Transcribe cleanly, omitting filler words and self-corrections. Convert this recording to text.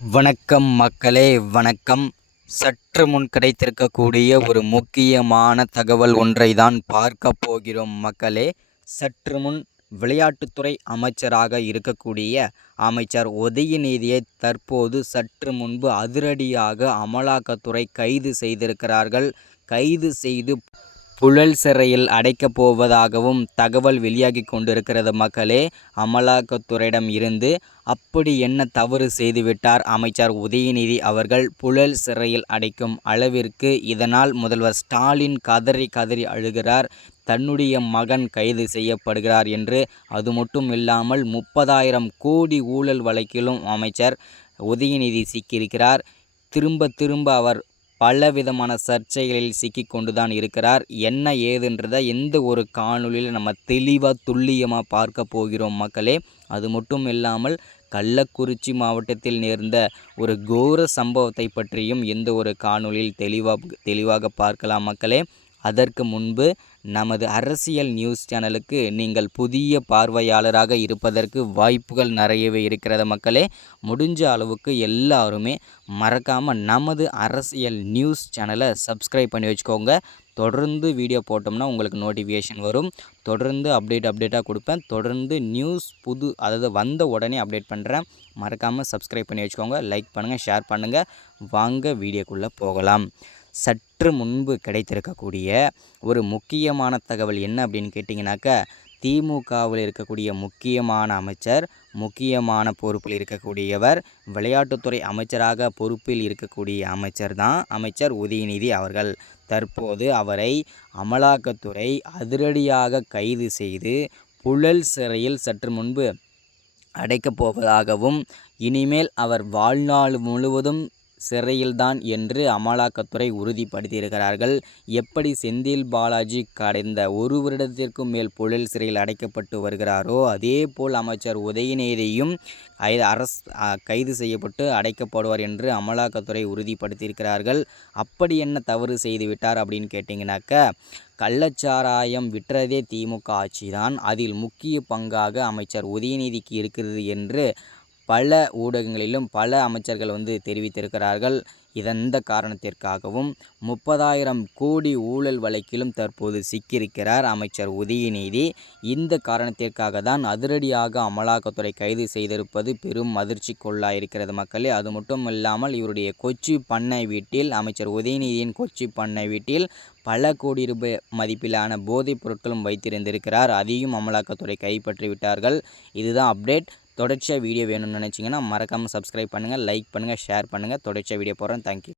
வணக்கம் மக்களே, வணக்கம். சற்று முன் கிடைத்திருக்கக்கூடிய ஒரு முக்கியமான தகவல் ஒன்றை தான் பார்க்க போகிறோம் மக்களே. சற்று முன் விளையாட்டுத்துறை அமைச்சராக இருக்கக்கூடிய அமைச்சர் உதயநிதியை தற்போது சற்று முன்பு அதிரடியாக அமலாக்கத்துறை கைது செய்திருக்கிறார்கள். கைது செய்து புழல் சிறையில் அடைக்கப் போவதாகவும் தகவல் வெளியாகி கொண்டிருக்கிறது மக்களே. அமலாக்கத்துறையிடம் இருந்து அப்படி என்ன தவறு செய்துவிட்டார் அமைச்சர் உதயநிதி அவர்கள் புழல் சிறையில் அடைக்கும் அளவிற்கு? இதனால் முதல்வர் ஸ்டாலின் கதறி கதறி அழுகிறார். தன்னுடைய மகன் கைது செய்யப்படுகிறார் என்று. அது மட்டும் இல்லாமல் 30,000 கோடி ஊழல் வழக்கிலும் அமைச்சர் உதயநிதி சிக்கியிருக்கிறார். திரும்ப திரும்ப அவர் பலவிதமான சர்ச்சைகளில் சிக்கி கொண்டு தான் இருக்கிறார். என்ன ஏதுன்றதை எந்த ஒரு காணொலியில் நம்ம தெளிவாக துல்லியமாக பார்க்க போகிறோம் மக்களே. அது மட்டும் இல்லாமல் கள்ளக்குறிச்சி மாவட்டத்தில் நேர்ந்த ஒரு கோர சம்பவத்தை பற்றியும் எந்த ஒரு காணொலியில் தெளிவாக பார்க்கலாம் மக்களே. அதற்கு முன்பு நமது அரசியல் நியூஸ் சேனலுக்கு நீங்கள் புதிய பார்வையாளராக இருப்பதற்கு வாய்ப்புகள் நிறையவே இருக்கிறது மக்களே. முடிஞ்ச அளவுக்கு எல்லாருமே மறக்காமல் நமது அரசியல் நியூஸ் சேனலை சப்ஸ்கிரைப் பண்ணி வச்சுக்கோங்க. தொடர்ந்து வீடியோ போட்டோம்னா உங்களுக்கு நோட்டிஃபிகேஷன் வரும். தொடர்ந்து அப்டேட்டாக கொடுப்பேன். தொடர்ந்து நியூஸ் அதாவது வந்த உடனே அப்டேட் பண்ணுறேன். மறக்காமல் சப்ஸ்கிரைப் பண்ணி வச்சுக்கோங்க. லைக் பண்ணுங்கள், ஷேர் பண்ணுங்கள். வாங்க வீடியோக்குள்ளே போகலாம். சற்று முன்பு கிடைத்திருக்கக்கூடிய ஒரு முக்கியமான தகவல் என்ன அப்படின்னு கேட்டிங்கனாக்கா, திமுகவில் இருக்கக்கூடிய முக்கியமான அமைச்சர், முக்கியமான பொறுப்பில் இருக்கக்கூடியவர், விளையாட்டுத்துறை அமைச்சராக பொறுப்பில் இருக்கக்கூடிய அமைச்சர் தான் அமைச்சர் உதயநிதி அவர்கள். தற்போது அவரை அமலாக்கத்துறை அதிரடியாக கைது செய்து புழல் சிறையில் சற்று முன்பு அடைக்கப் போவதாகவும், இனிமேல் அவர் வாழ்நாள் முழுவதும் சிறையில்தான் என்று அமலாக்கத்துறை உறுதிப்படுத்தியிருக்கிறார்கள். எப்படி செந்தில் பாலாஜி கடந்த ஒரு வருடத்திற்கும் மேல் புழல் சிறையில் அடைக்கப்பட்டு வருகிறாரோ, அதேபோல் அமைச்சர் உதயநிதியும் கைது செய்யப்பட்டு அடைக்கப்படுவார் என்று அமலாக்கத்துறை உறுதிப்படுத்தியிருக்கிறார்கள். அப்படி என்ன தவறு செய்துவிட்டார் அப்படின்னு கேட்டிங்கனாக்கா, கள்ளச்சாராயம் விற்றதே திமுக ஆட்சிதான், அதில் முக்கிய பங்காக அமைச்சர் உதயநிதிக்கு இருக்கிறது என்று பல ஊடகங்களிலும் பல அமைச்சர்கள் தெரிவித்திருக்கிறார்கள். இந்த காரணத்திற்காகவும் 30,000 கோடி ஊழல் வழக்கிலும் தற்போது சிக்கியிருக்கிறார் அமைச்சர் உதயநிதி. இந்த காரணத்திற்காக தான் அதிரடியாக அமலாக்கத்துறை கைது செய்திருப்பது பெரும் அதிர்ச்சிக்குள்ளாயிருக்கிறது மக்களே. அது மட்டும் இல்லாமல் இவருடைய கொச்சி பண்ணை வீட்டில், அமைச்சர் உதயநிதியின் கொச்சி பண்ணை வீட்டில் பல கோடி ரூபாய் மதிப்பிலான போதைப் பொருட்களும் வைத்திருந்திருக்கிறார். அதையும் அமலாக்கத்துறை கைப்பற்றி விட்டார்கள். இதுதான் அப்டேட். தொடர்ச்சியாக வீடியோ வேணும்னு நினச்சிங்கன்னா மறக்காமல் சப்ஸ்கிரைப் பண்ணுங்கள், லைக் பண்ணுங்கள், ஷேர் பண்ணுங்கள். தொடர்ச்சியாக வீடியோ போடுறேன். தேங்க்யூ.